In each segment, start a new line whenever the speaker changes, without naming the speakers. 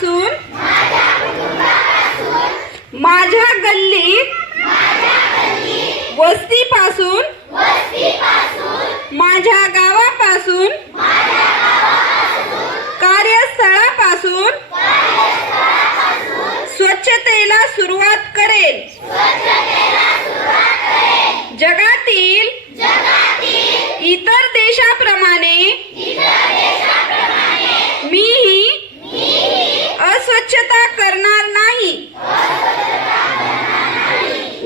कुटुंबापासून माझ्या गल्लीत? वस्तीपासून? माझ्या गावापासून? कार्यस्थळापासून? स्वच्छतेला सुरुवात करेल जगातील इतर देशाप्रमाणे स्वच्छता करणार नाही.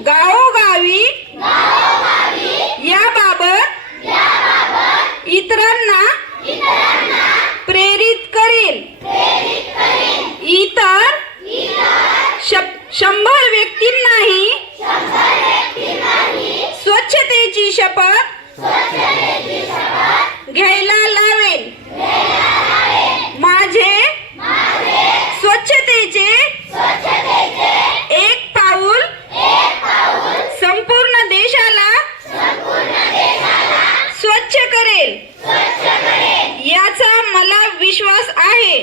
गावोगावी याबाबत इतरांना प्रेरित करेल इतर शंभर व्यक्तींनाही स्वच्छतेची शपथ घ्यायला लावेल करेल. याचा मला विश्वास आहे.